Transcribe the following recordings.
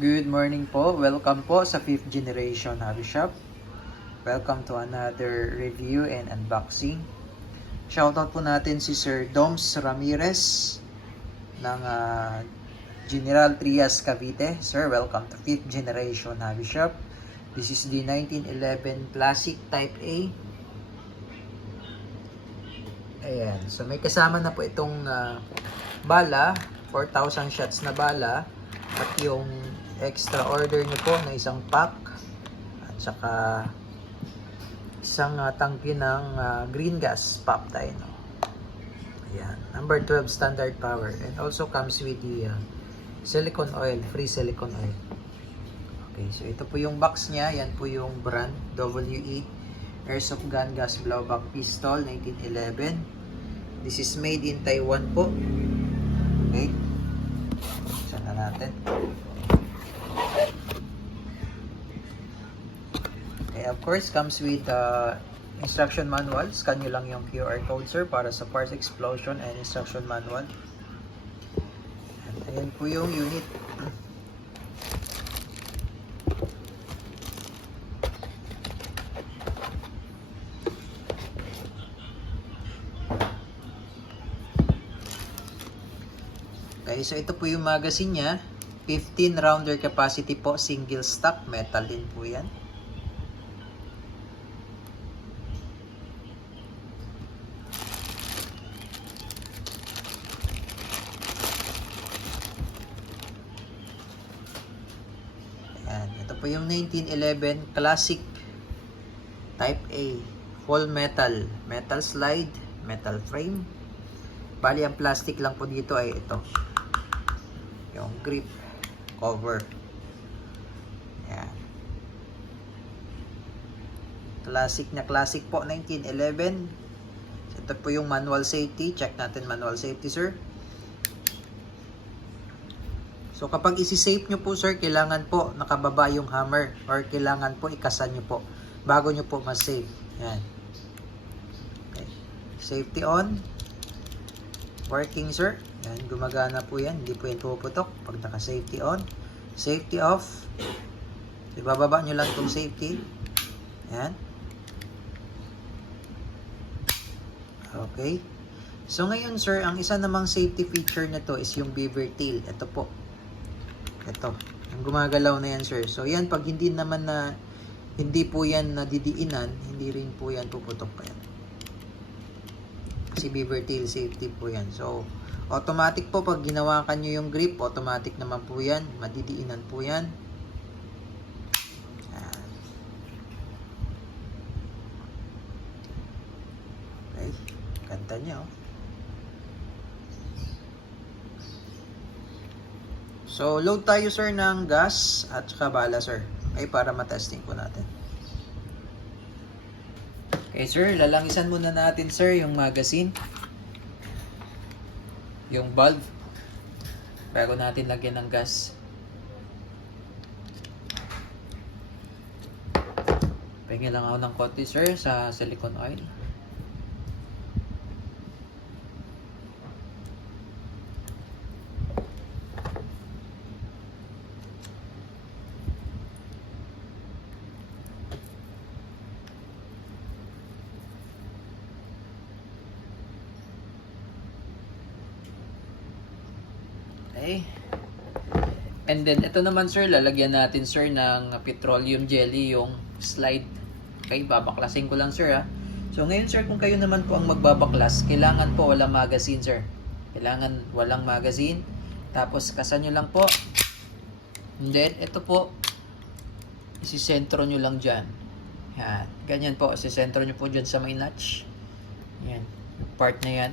Good morning po. Welcome po sa 5th Generation Hobby Shop. Welcome to another review and unboxing. Shoutout po natin si Sir Doms Ramirez ng General Trias, Cavite. Sir, welcome to 5th Generation Hobby Shop. This is the 1911 Classic Type A. Ayan. So may kasama na po itong bala, 4,000 shots na bala. At yung extra order nyo po na isang pack at saka isang tangke ng green gas pop dino. Ayan, number 12 standard power, and also comes with the silicone oil, free silicone oil. Okay, so ito po yung box nya. Yan po yung brand, W8 Airsoft Gun Gas Blowback Pistol 1911. This is made in Taiwan po. Okay, saan na natin. Okay, of course, comes with instruction manual. Scan nyo lang yung QR code, sir, para sa parts explosion and instruction manual. And ayan po yung unit. Okay, so ito po yung magazine nya. 15 rounder capacity po, single stock, metal din po yan. Ayan, ito po yung 1911 Classic Type A, full metal, metal slide, metal frame. Bali, ang plastic lang po dito ay ito, yung grip cover. Ayan. Classic na classic po, 1911. Ito po yung manual safety. Check natin manual safety, sir. So kapag isi-safe nyo po, sir, kailangan po nakababa yung hammer, or kailangan po ikasan nyo po bago nyo po mas-safe. Ayan. Okay. Safety on. Working, sir. Yan, gumagana po yan. Hindi po yan puputok pag naka-safety on. Safety off. Ibababa nyo lang itong safety. Yan. Okay. So ngayon, sir, ang isa namang safety feature na to is yung beaver tail. Ito po. Ito. Yung gumagalaw na yan, sir. So yan, pag hindi naman na hindi po yan nadidiinan, hindi rin po yan puputok pa yan. Kasi beaver tail safety po yan. So automatic po pag ginawakan nyo yung grip, automatic naman po yan. Madidiinan po yan. Yan. Okay. Ganda niya, oh. So load tayo, sir, ng gas at saka bala, sir. Okay, para matesting po natin. Okay, sir, lalangisan muna natin, sir, yung magazine. Yung valve bago natin lagyan ng gas. Pahingin lang ako ng konti, sir, sa silicone oil. Okay. And then, ito naman, sir, lalagyan natin, sir, ng petroleum jelly, yung slide. Okay, babaklasin ko lang, sir, ha. So, ngayon, sir, kung kayo naman po ang magbabaklas, kailangan po walang magazine, sir. Kailangan walang magazine. Tapos, kasan nyo lang po. And then, ito po, isisentro nyo lang dyan. Yan. Ganyan po, isisentro nyo po dyan sa may notch. Yan. Part na yan.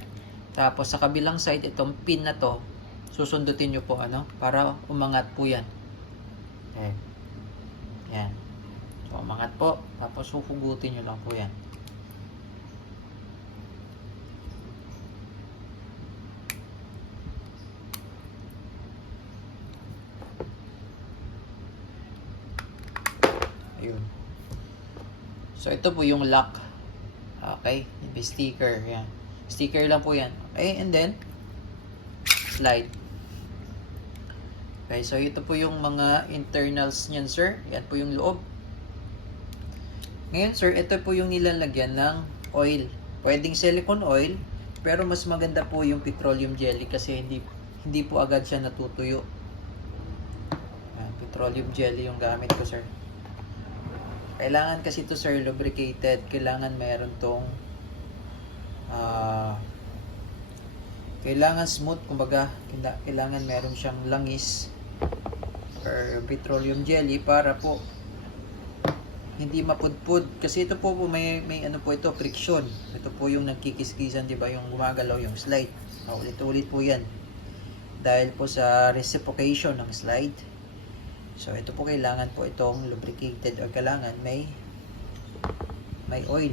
Tapos, sa kabilang side, itong pin na to, susundutin nyo po, para umangat po yan. Okay. Yan. So, umangat po. Tapos, huhugutin nyo lang po yan. Ayun. So, ito po yung lock. Okay. Yung sticker. Yan. Sticker lang po yan. Okay. And then, slide. Okay, so ito po yung mga internals niyan, sir. Yan po yung loob. Ngayon, sir, ito po yung nilalagyan ng oil. Pwedeng silicone oil, pero mas maganda po yung petroleum jelly kasi hindi po agad siya natutuyo. Petroleum jelly yung gamit ko, sir. Kailangan kasi ito, sir, lubricated. Kailangan meron tong kailangan smooth, kumbaga kailangan meron siyang langis or petroleum jelly para po hindi mapudpud. Kasi ito po may ano po ito, friction. Ito po yung nagkikiskisan, di ba, yung gumagalaw yung slide. Ulit-ulit po yan. Dahil po sa reciprocation ng slide. So, ito po kailangan po itong lubricated or kailangan may oil.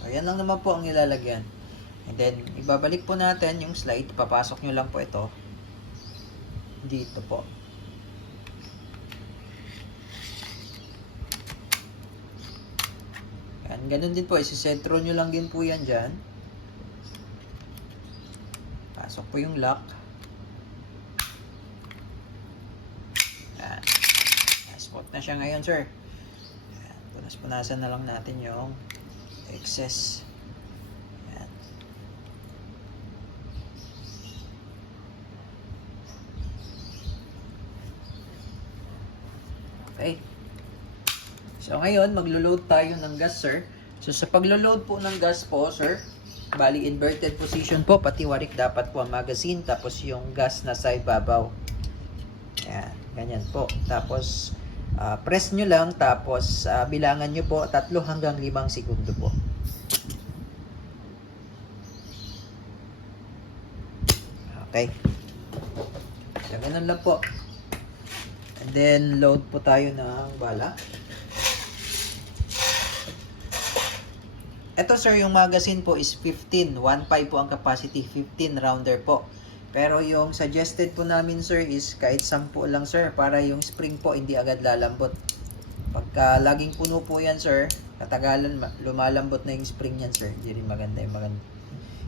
So, yan lang naman po ang ilalagyan. And then, ibabalik po natin yung slide. Papasok nyo lang po ito. Dito po. Yan, ganun din po. Isisentro nyo lang din po yan dyan. Pasok po yung lock. Yan. Spot na siya ngayon, sir. Yan. Punas-punasan na lang natin yung excess. Yan. Okay. So, ngayon, maglo-load tayo ng gas, sir. So, sa paglo-load po ng gas po, sir, bali inverted position po, pati warik dapat po ang magazine, tapos yung gas na sa ibabaw. Yan, ganyan po. Tapos, press nyo lang, tapos bilangan nyo po 3 hanggang 5 segundo po. Okay. So, ganun lang po. And then, load po tayo ng bala. Ito, sir, yung magazine po is 15. 1.5 po ang capacity. 15 rounder po. Pero yung suggested po namin, sir, is kahit 10 lang, sir. Para yung spring po hindi agad lalambot. Pagka laging puno po yan, sir, katagalan lumalambot na yung spring yan, sir. Hindi rin maganda yung maganda.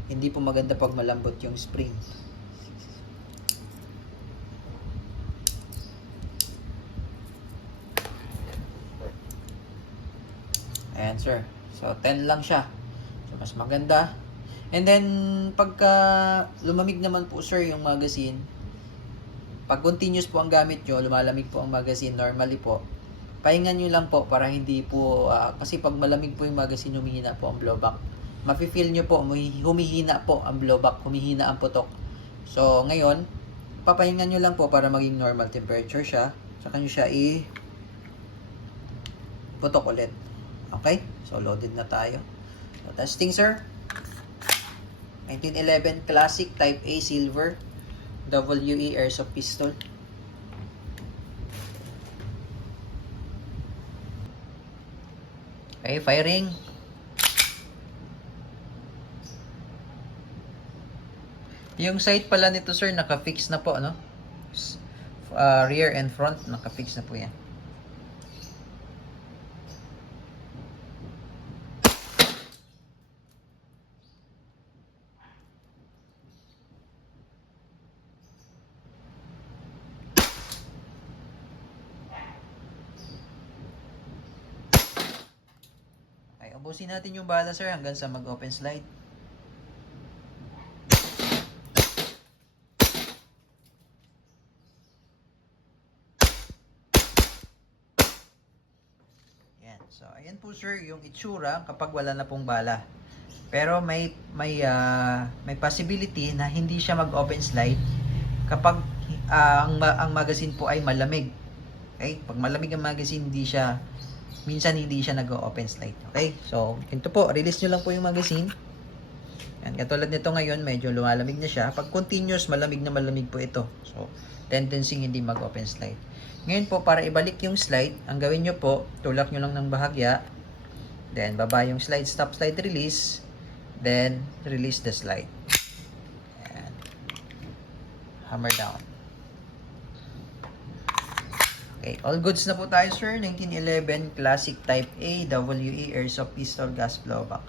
Hindi po maganda pag malambot yung spring. Ayan, sir. So, 10 lang siya. So, mas maganda. And then, pagka lumamig naman po, sir, yung magazine, pag continuous po ang gamit nyo, lumalamig po ang magazine, normally po, pahingan nyo lang po para hindi po, kasi pag malamig po yung magazine, humihina po ang blowback. Mafe-feel nyo po, humihina po ang blowback, humihina ang putok. So, ngayon, papahingan nyo lang po para maging normal temperature siya. Saka nyo siya putok ulit. Okay? So, loaded na tayo. So, testing, sir. 1911 Classic Type A Silver WE Airsoft Pistol. Okay, firing. Yung sight pala nito, sir, naka-fix na po, ano? Rear and front, naka-fix na po yan. Ubusin natin yung bala, sir, hanggang sa mag-open slide. Yan. So, ayan po, sir, yung itsura kapag wala na pong bala. Pero may possibility na hindi siya mag-open slide kapag ang magazine po ay malamig. Okay? Pag malamig ang magazine, minsan hindi siya nag-open slide. Okay? So, ito po, release nyo lang po yung magazine. Yan, katulad nito ngayon, medyo lumalamig na siya. Pag continuous, malamig na malamig po ito. So, tendency hindi mag-open slide. Ngayon po, para ibalik yung slide, ang gawin nyo po, tulak nyo lang ng bahagya. Then, baba yung slide, stop slide release. Then, release the slide. Yan. Hammer down. Okay, all goods na po tayo, sir. 1911 Classic Type A WE Airsoft Pistol Gas Blowback.